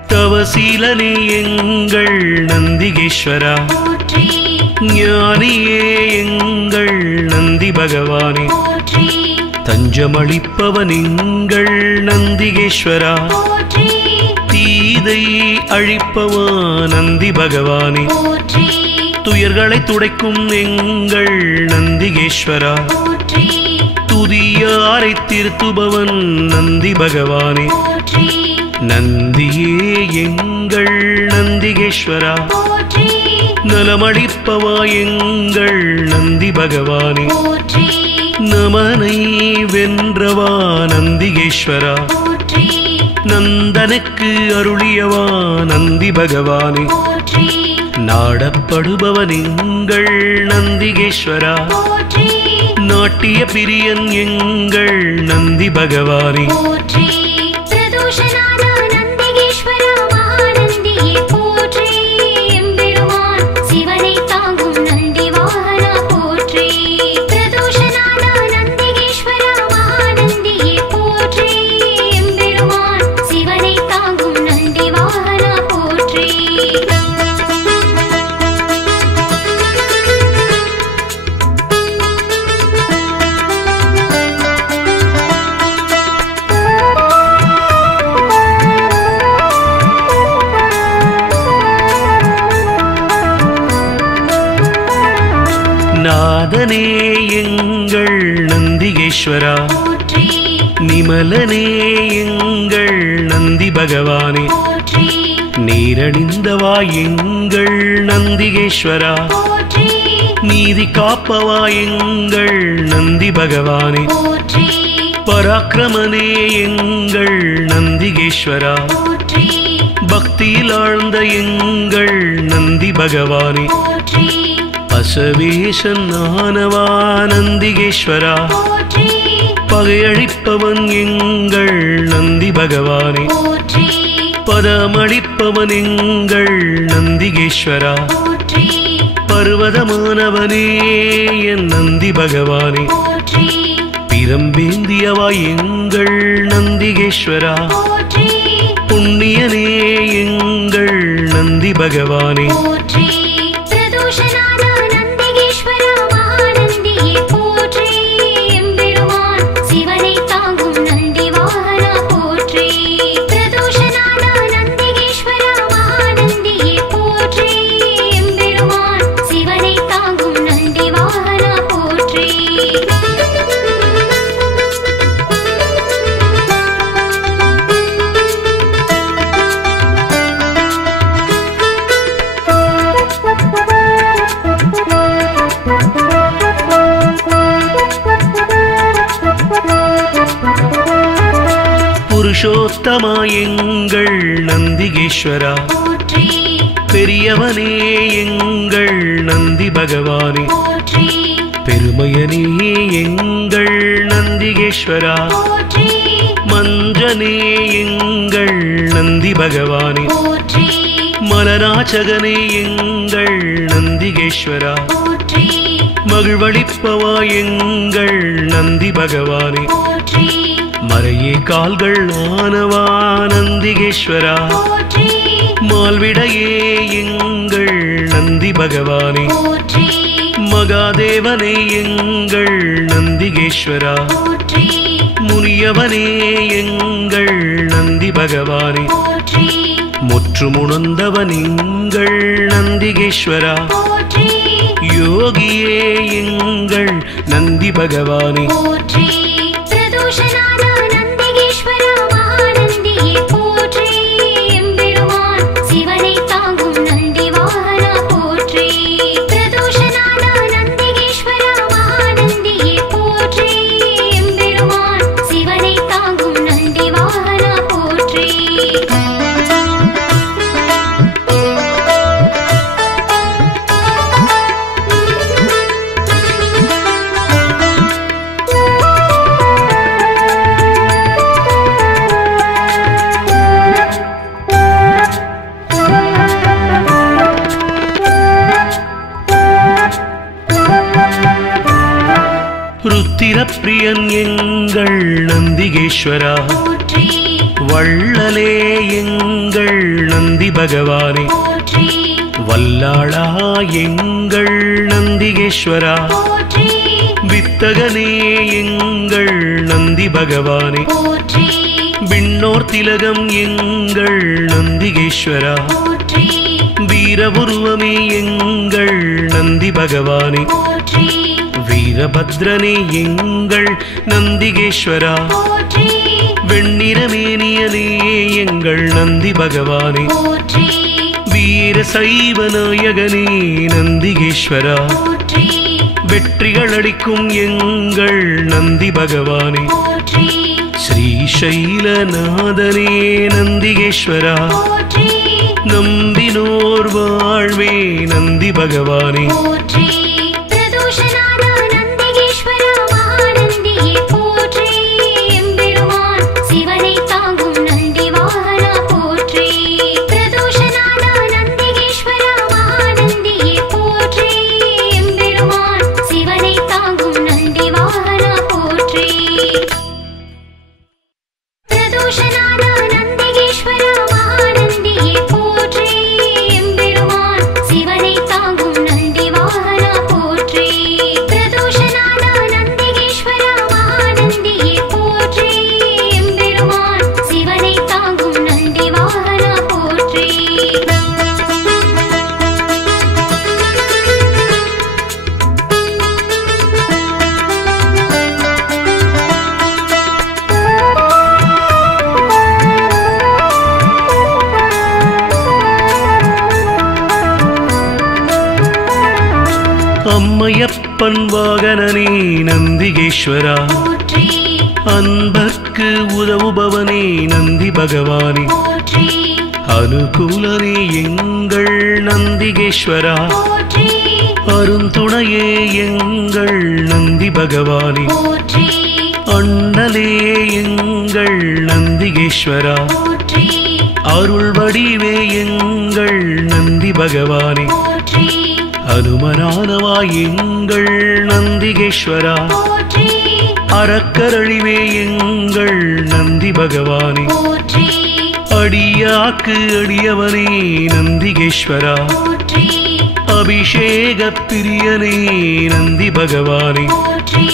தவசீலனே எங்கள் நந்திகேஸ்வரா போற்றி ஞானியே எங்கள் நந்தி பகவானே போற்றி தஞ்சமளிப்பவன் எங்கள் நந்திகேஸ்வரா போற்றி தீதை அழிப்பவா நந்தி பகவானே போற்றி துயர்களை துடைக்கும் எங்கள் நந்திகேஸ்வரா போற்றி துதியாரை திருத்துபவன் நந்தி பகவானே போற்றி நந்தியே எங்கள் நந்திகேஸ்வரா போற்றி நலமளிப்பவா எங்கள் நந்தி பகவானே போற்றி நமனை வென்றவா நந்திகேஸ்வரா போற்றி நந்தனுக்கு அருளியவா நந்தி பகவானே போற்றி நாடப்படுபவன் எங்கள் நந்திகேஸ்வரா போற்றி நாட்டிய பிரியன் எங்கள் நந்தி பகவானே போற்றி பிரதோஷநாத நந்திகேஸ்வர மகாநந்தியே போற்றி எம்பெருமான் சிவனை தாங்கும் நந்தி வாகனா போற்றி பிரதோஷநாத நந்திகேஸ்வர மகாநந்தியே போற்றி எம்பெருமான் சிவனை தாங்கும் நந்தி வாகனா போற்றி நாதனே எங்கள் நந்திகேஸ்வரா போற்றி நிமலனே எங்கள் நந்தி பகவானே போற்றி நீரணிந்தவா எங்கள் நந்திகேஸ்வரா, போற்றி நீதி காப்பவா எங்கள் நந்தி பகவானே, போற்றி பராக்கிரமனே எங்கள் நந்திகேஸ்வரா, போற்றி பக்தியில் ஆழ்ந்த எங்கள் நந்தி பகவானே, போற்றி அசவேசன் ஆனவா நந்திகேஸ்வரா, போற்றி பகையழிப்பவன் எங்கள் நந்தி பகவானே, போற்றி பதமளிப்பவன் எங்கள் நந்திகேஸ்வரா, போற்றி பர்வதமானவனே என் நந்தி பகவானே, போற்றி பிரம்பேந்தியவா எங்கள் நந்திகேஸ்வரா, போற்றி புண்ணியனே எங்கள் நந்தி பகவானே, போற்றி பிரதோஷநாத நந்திகேஸ்வரா மகாநந்தியே போற்றி எம்பெருமான் சிவனை தாங்கும் நந்தி வாகனா போற்றி பிரதோஷநாத நந்திகேஸ்வரா மகாநந்தியே போற்றி எம்பெருமான் சிவனை தாங்கும் நந்தி வாகனா போற்றி புருஷோத்தமா எங்கள் நந்திகேஸ்வரா, போற்றி பெரியவனே எங்கள் நந்தி பகவானே, போற்றி பெருமையனே எங்கள் நந்திகேஸ்வரா, போற்றி மஞ்சனே எங்கள் நந்தி பகவானே, போற்றி மலராச்சகனே எங்கள் நந்திகேஸ்வரா, போற்றி மகிழ்வளிப்பவா எங்கள் நந்தி பகவானே, போற்றி மறையே கால்கள் ஆனவா நந்திகேஸ்வரா, போற்றி மால்விடையே எங்கள் நந்தி பகவானே, போற்றி மகாதேவனே எங்கள் நந்திகேஸ்வரா, போற்றி முனியவனே எங்கள் நந்தி பகவானே, போற்றி முற்றுமுணர்ந்தவன் எங்கள் நந்திகேஸ்வரா, போற்றி யோகியே எங்கள் நந்தி பகவானே, போற்றி பிரதோஷநாத நந்திகேஸ்வரா மகாநந்தியே போற்றி எம்பெருமான் சிவனை தாங்கும் நந்தி வாகனா போற்றி பிரதோஷநாத நந்திகேஸ்வரா மகாநந்தியே போற்றி எம்பெருமான் சிவனை தாங்கும் நந்தி வாகனா போற்றி ருத்திரப்பிரியன் எங்கள் நந்திகேஸ்வரா, போற்றி வள்ளலே எங்கள் நந்தி பகவானே, போற்றி வல்லாளா எங்கள் நந்திகேஸ்வரா, போற்றி வித்தகனே எங்கள் நந்தி பகவானே, போற்றி விண்ணோர் திலகம் எங்கள் நந்திகேஸ்வரா, போற்றி வீரபுருவமே எங்கள் நந்தி பகவானே, போற்றி வீரபத்ரனே எங்கள் நந்திகேஸ்வரா, போற்றி வெண்ணிறமேனியனே எங்கள் நந்தி பகவானே, போற்றி வீர சைவ நாயகனே நந்திகேஸ்வரா, போற்றி வெற்றிகள் அளிக்கும் எங்கள் நந்தி பகவானே, போற்றி ஸ்ரீசைலநாதனே நந்திகேஸ்வரா, போற்றி நம்பினோர் வாழ்வே நந்தி பகவானே, போற்றி பிரதோஷநாத நந்திகேஸ்வரா மகாநந்தியே போற்றி எம்பெருமான் சிவனை தாங்கும் நந்தி வாகனா போற்றி பிரதோஷநாத நந்திகேஸ்வரா மகாநந்தியே போற்றி எம்பெருமான் சிவனை தாங்கும் நந்தி வாகனா போற்றி பிரதோஷநாத நந்திகேஸ்வரா மகாநந்தியே போற்றி எம்பெருமான் சிவனை தாங்கும் நந்தி வாகனா போற்றி பிரதோஷநாத நந்திகேஸ்வரா மகாநந்தியே போற்றி எம்பெருமான் சிவனை தாங்கும் நந்தி வாகனா போற்றி அம்மையப்பன் வாகனனே நந்திகேஸ்வரா போற்றி அன்பர்க்கு உதவுபவனே நந்தி பகவானே போற்றி அனுகூலனே எங்கள் நந்திகேஸ்வரா போற்றி அருந்துணையே எங்கள் நந்தி பகவானே போற்றி அண்ணலே எங்கள் நந்திகேஸ்வரா போற்றி அருள் வடிவே எங்கள் நந்தி பகவானே போற்றி அனுமனானவா எங்கள் நந்திகேஸ்வரா போற்றி அறக்கரழிவே எங்கள் நந்தி பகவானே போற்றி அடியாக்கு அடியவனே நந்திகேஸ்வரா போற்றி அபிஷேக பிரியனே நந்தி பகவானே போற்றி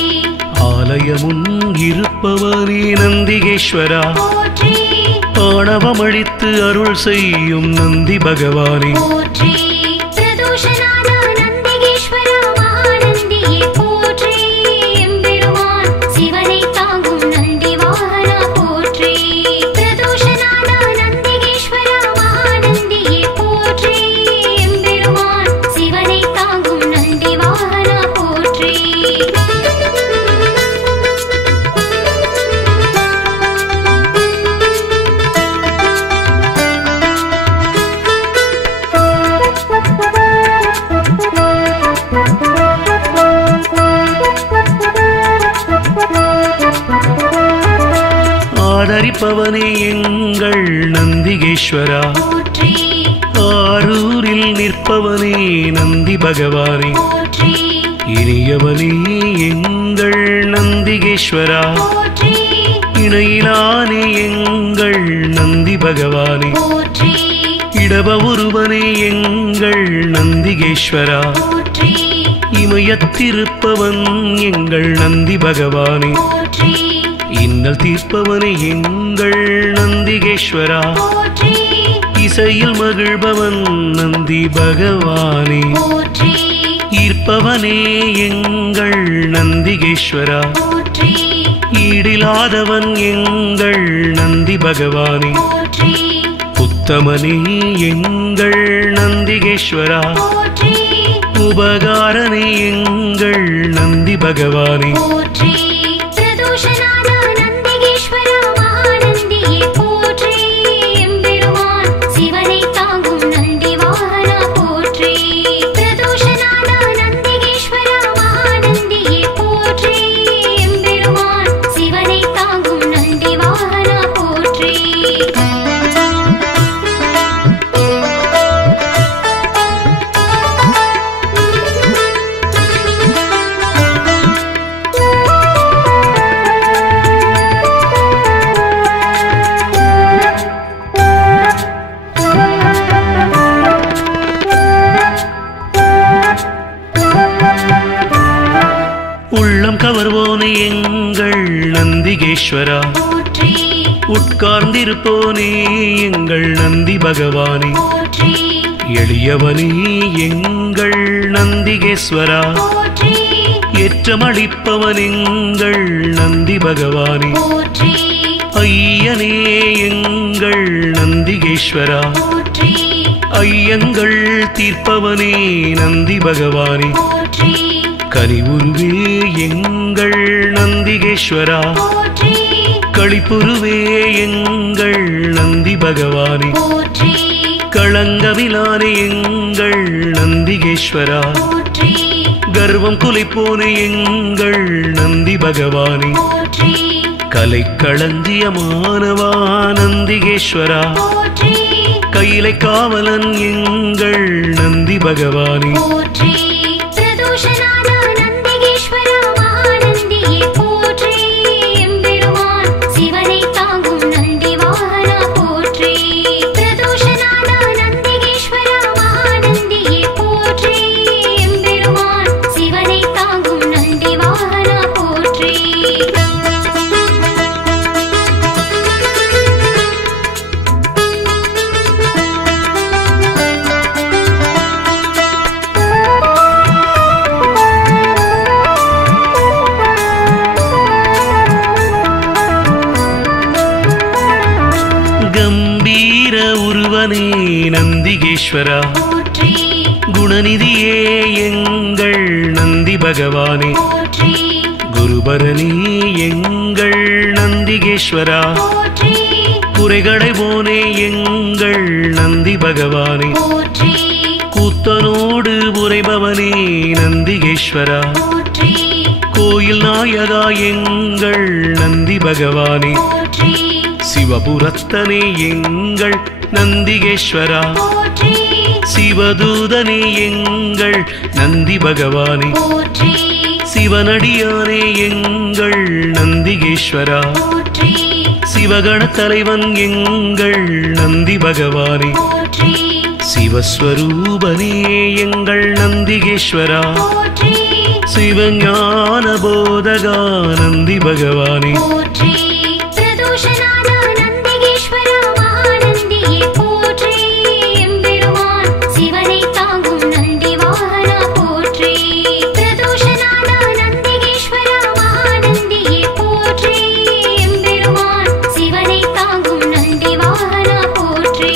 ஆலயமுன் இருப்பவனே நந்திகேஸ்வரா போற்றி ஆணவமழித்து அருள் செய்யும் நந்தி பகவானே போற்றி பிரதோஷநாத நந்திகேஸ்வரா மகாநந்தியே போற்றி எம்பெருமான் சிவனை தாங்கும் நந்தி வாகனா போற்றி பிரதோஷநாத நந்திகேஸ்வரா மகாநந்தியே போற்றி எம்பெருமான் சிவனை தாங்கும் நந்தி வாகனா போற்றி ஆதரிப்பவனே எங்கள் நந்திகேஸ்வரா போற்றி ஆரூரில் நிற்பவனே நந்தி பகவானே போற்றி இனியவனே எங்கள் நந்திகேஸ்வரா போற்றி இணையிலானே எங்கள் நந்தி பகவானே போற்றி இடப ஒருவனே எங்கள் நந்திகேஸ்வரா போற்றி இமயத்திருப்பவன் எங்கள் நந்தி பகவானே போற்றி இன்னல் தீர்ப்பவனே எங்கள் நந்திகேஸ்வரா போற்றி இசையில் மகிழ்பவன் நந்தி பகவானே போற்றி ஈர்ப்பவனே எங்கள் நந்திகேஸ்வரா போற்றி ஈடிலாதவன் எங்கள் நந்தி பகவானே போற்றி உத்தமனே எங்கள் நந்திகேஸ்வரா போற்றி உபகாரனே எங்கள் நந்தி பகவானே போற்றி பிரதோஷநாத நந்திகேஸ்வரா மகாநந்தியே போற்றி எம்பெருமான் சிவனை தாங்கும் நந்தி வாகனா போற்றி பிரதோஷநாத நந்திகேஸ்வரா மகாநந்தியே போற்றி எம்பெருமான் சிவனை தாங்கும் நந்தி வாகனா போற்றி உள்ளம் கவர்வோனே எங்கள் நந்திகேஸ்வரா போற்றி உட்கார்ந்திருப்போனே எங்கள் நந்தி பகவானே போற்றி எளியவனே எங்கள் நந்திகேஸ்வரா போற்றி ஏற்றமளிப்பவன் எங்கள் நந்தி பகவானே போற்றி ஐயனே எங்கள் நந்திகேஸ்வரா போற்றி ஐயங்கள் தீர்ப்பவனே நந்தி பகவானே போற்றி கனிவுருவே எங்கள் நந்திகேஸ்வரா போற்றி களிப்புருவே எங்கள் நந்தி பகவானே போற்றி களங்கவிலானே எங்கள் நந்திகேஸ்வரா போற்றி கர்வம் குலைப்போனே எங்கள் நந்தி பகவானே போற்றி கலைக்களஞ்சியமானவா நந்திகேஸ்வரா போற்றி கையிலை காவலன் எங்கள் நந்தி பகவானே போற்றி பிரதோஷநாத நந்திகேஸ்வரா மகாநந்தியே போற்றி எம்பெருமான் சிவனை தாங்கும் நந்தி வாகனா போற்றி பிரதோஷநாத நந்திகேஸ்வரா மகாநந்தியே போற்றி எம்பெருமான் சிவனை தாங்கும் நந்தி வாகனா போற்றி கம்பீர உருவனே நந்திகேஸ்வரா போற்றி குணநிதியே எங்கள் நந்தி பகவானே போற்றி குருபரனே எங்கள் நந்திகேஸ்வரா போற்றி குறைகளை போனே எங்கள் நந்தி பகவானே போற்றி கூத்தனோடு உரைபவனே நந்திகேஸ்வரா போற்றி கோயில் நாயகா எங்கள் நந்தி பகவானே போற்றி சிவபுரத்தனே எங்கள் நந்திகேஸ்வரா போற்றி சிவதூதனே எங்கள் நந்தி பகவானே போற்றி சிவனடியானே எங்கள் நந்திகேஸ்வரா போற்றி சிவகண தலைவன் எங்கள் நந்தி பகவானே போற்றி சிவஸ்வரூபனே எங்கள் நந்திகேஸ்வரா போற்றி சிவஞான போதகா நந்தி பகவானே போற்றி பிரதோஷநாத நந்திகேஸ்வரா மகாநந்தியே போற்றி எம்பெருமான் சிவனை தாங்கும் நந்தி வாகனா போற்றி பிரதோஷநாத நந்திகேஸ்வரா மகாநந்தியே போற்றி எம்பெருமான் சிவனை தாங்கும் நந்தி வாகனா போற்றி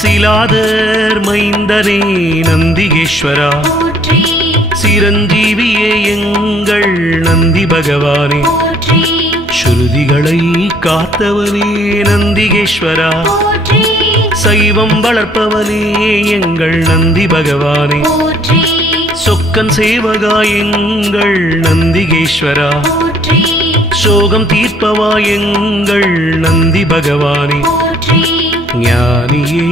சிலாதர் மைந்தனே நந்திகேஸ்வரா போற்றி சிரஞ்சீவியே எங்கள் நந்தி பகவானே போற்றி ஸ்ருதிகளை காத்தவனே நந்திகேஸ்வரா போற்றி சைவம் வளர்ப்பவனே எங்கள் நந்தி பகவானே போற்றி சொக்கன் சேவகா எங்கள் நந்திகேஸ்வரா போற்றி சோகம் தீர்ப்பவா எங்கள் நந்தி பகவானே போற்றி ஞானியே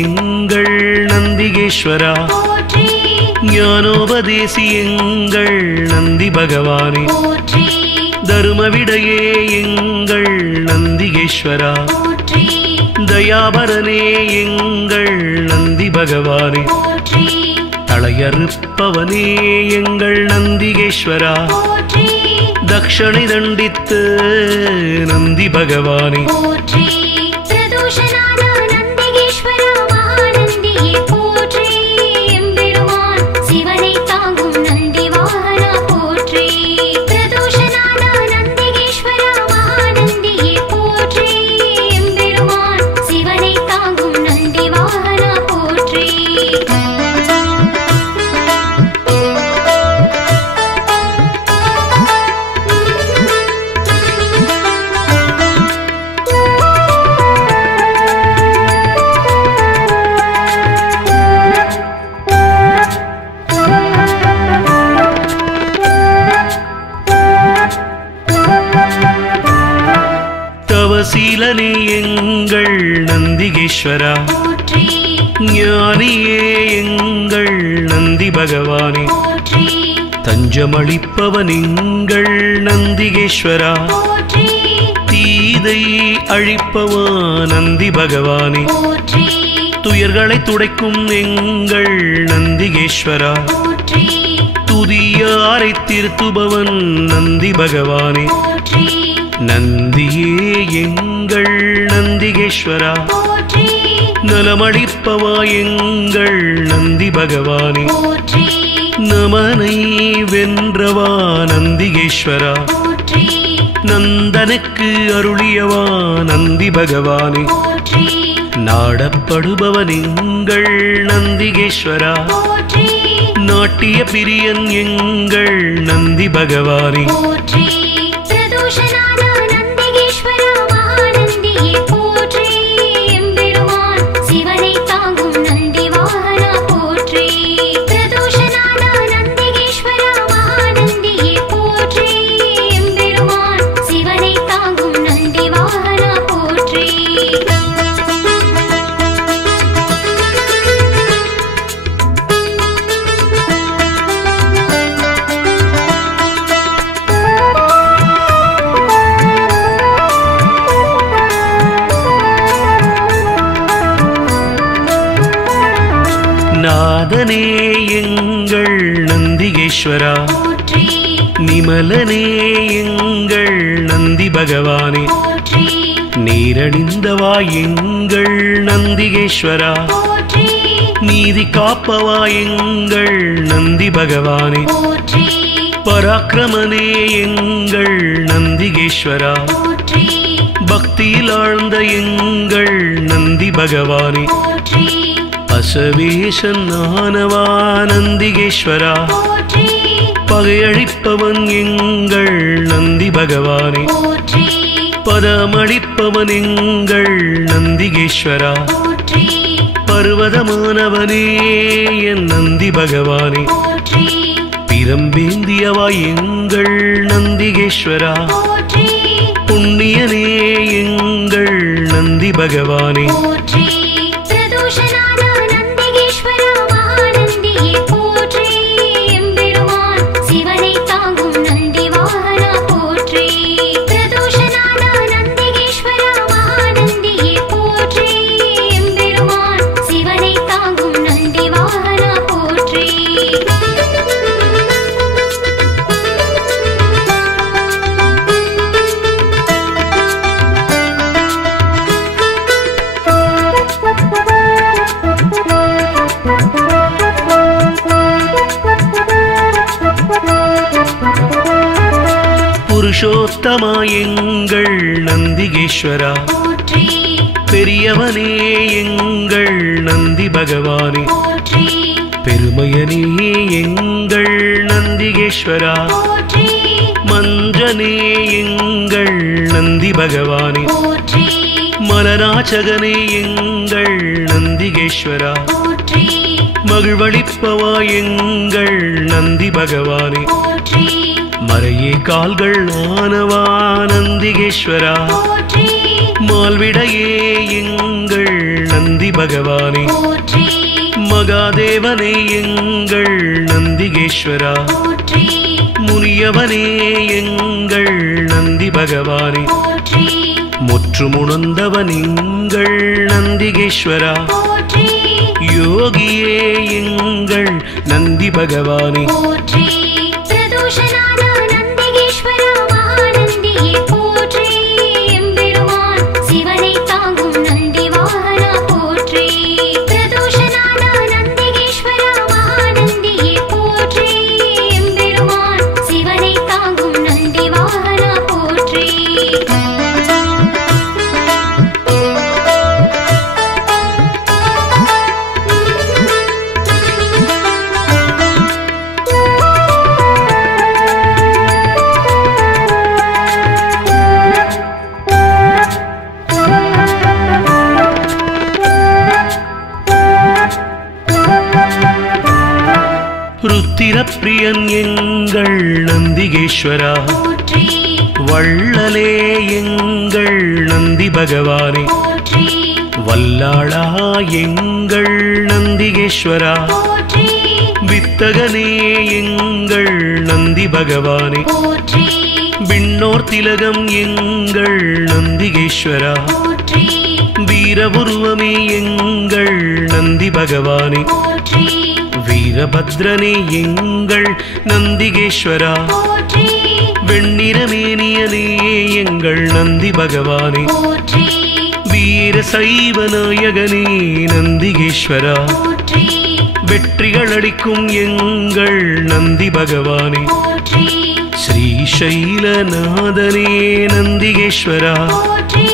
எங்கள் நந்திகேஸ்வரா போற்றி ஞானோபதேசி எங்கள் நந்தி பகவானே போற்றி தருமவிடையே எங்கள் நந்திகேஸ்வரா போற்றி தயாபரனே எங்கள் நந்தி பகவானே போற்றி தளையறுப்பவனே எங்கள் நந்திகேஸ்வரா போற்றி தக்ஷணை தண்டித்து நந்தி பகவானே போற்றி பிரதோஷநாத நந்திகேஸ்வரா மகாநந்தியே போற்றி எம்பெருமான் சிவனை தாங்கும் நந்தி வாகனா போற்றி பிரதோஷநாத நந்திகேஸ்வரா மகாநந்தியே போற்றி எம்பெருமான் சிவனை தாங்கும் நந்தி வாகனா போற்றி தவசீலனே எங்கள் நந்திகேஸ்வரா போற்றி ஞானியே எங்கள் நந்தி பகவானே போற்றி தஞ்சமளிப்பவன் எங்கள் நந்திகேஸ்வரா போற்றி தீதை அழிப்பவா நந்தி பகவானே போற்றி துயர்களை துடைக்கும் எங்கள் நந்திகேஸ்வரா போற்றி துதியாரை திருத்துபவன் நந்தி பகவானே போற்றி நந்தியே எங்கள் நந்திகேஸ்வரா போற்றி நலமளிப்பவா எங்கள் நந்தி பகவானே போற்றி நமனை வென்றவா நந்திகேஸ்வரா போற்றி நந்தனுக்கு அருளியவா நந்தி பகவானே போற்றி நாடப்படுபவன் எங்கள் நந்திகேஸ்வரா போற்றி நாட்டிய பிரியன் எங்கள் நந்தி பகவானே போற்றி பிரதோஷநாத நந்திகேஸ்வரா மகாநந்தியே போற்றி எம்பெருமான் சிவனை தாங்கும் நந்தி வாகனா போற்றி பிரதோஷநாத நந்திகேஸ்வரா மகாநந்தியே போற்றி எம்பெருமான் சிவனை தாங்கும் நந்தி வாகனா போற்றி நாதனே எங்கள் நந்திகேஸ்வரா போற்றி நிமலனே எங்கள் நந்தி பகவானே போற்றி நீரணிந்தவா எங்கள் நந்திகேஸ்வரா போற்றி நீதி காப்பவா எங்கள் நந்தி பகவானே போற்றி பராக்கிரமனே எங்கள் நந்திகேஸ்வரா போற்றி பக்தியில் ஆழ்ந்த எங்கள் நந்தி பகவானே போற்றி அசவேசன் ஆனவா நந்திகேஸ்வரா போற்றி பகையழிப்பவன் எங்கள் நந்தி பகவானே போற்றி பதமளிப்பவன் எங்கள் நந்திகேஸ்வரா போற்றி பர்வதமானவனே என் நந்தி பகவானே போற்றி பிரம்பேந்தியவா எங்கள் நந்திகேஸ்வரா போற்றி புண்ணியனே எங்கள் நந்தி பகவானே போற்றி பிரதோஷநாத நந்திகேஸ்வரா மகாநந்தியே போற்றி எம்பெருமான் சிவனை தாங்கும் நந்தி வாகனா போற்றி பிரதோஷநாத நந்திகேஸ்வரா மகாநந்தியே போற்றி எம்பெருமான் சிவனை தாங்கும் நந்தி வாகனா போற்றி புருஷோத்தமா எங்கள் நந்திகேஸ்வரா போற்றி பெரியவனே எங்கள் நந்தி பகவானே போற்றி பெருமையனே எங்கள் நந்திகேஸ்வரா போற்றி மஞ்சனே எங்கள் நந்தி பகவானே போற்றி மலராச்சகனே எங்கள் நந்திகேஸ்வரா போற்றி மகிழ்வளிப்பவா எங்கள் நந்தி பகவானே போற்றி மறையே கால்கள் ஆனவா நந்திகேஸ்வரா போற்றி மால்விடையே எங்கள் நந்தி பகவானே போற்றி மகாதேவனே எங்கள் நந்திகேஸ்வரா போற்றி முனியவனே எங்கள் நந்தி பகவானே போற்றி முற்றுமுணர்ந்தவன் எங்கள் நந்திகேஸ்வரா போற்றி யோகியே எங்கள் நந்தி பகவானே போற்றி பிரதோஷநாத நந்திகேஸ்வரா மகாநந்தியே போற்றி எம்பெருமான் சிவனை தாங்கும் நந்தி வாகனா போற்றி பிரதோஷநாத நந்திகேஸ்வரா மகாநந்தியே போற்றி எம்பெருமான் சிவனை தாங்கும் நந்தி வாகனா போற்றி ருத்திரப்பிரியன் எங்கள் நந்திகேஸ்வரா போற்றி வள்ளலே எங்கள் நந்தி பகவானே போற்றி வல்லாளா எங்கள் நந்திகேஸ்வரா போற்றி வித்தகனே எங்கள் நந்தி பகவானே போற்றி விண்ணோர் திலகம் எங்கள் நந்திகேஸ்வரா போற்றி வீரபுருவமே எங்கள் நந்தி பகவானே போற்றி வீரபத்ரனே எங்கள் நந்திகேஸ்வரா போற்றி வெண்ணிறமேனியனே எங்கள் நந்தி பகவானே போற்றி வீர சைவ நாயகனே நந்திகேஸ்வரா போற்றி வெற்றிகள் அளிக்கும் எங்கள் நந்தி பகவானே போற்றி ஸ்ரீசைலநாதனே நந்திகேஸ்வரா போற்றி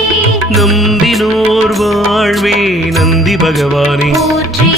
நம்பினோர் வாழ்வே நந்தி பகவானே போற்றி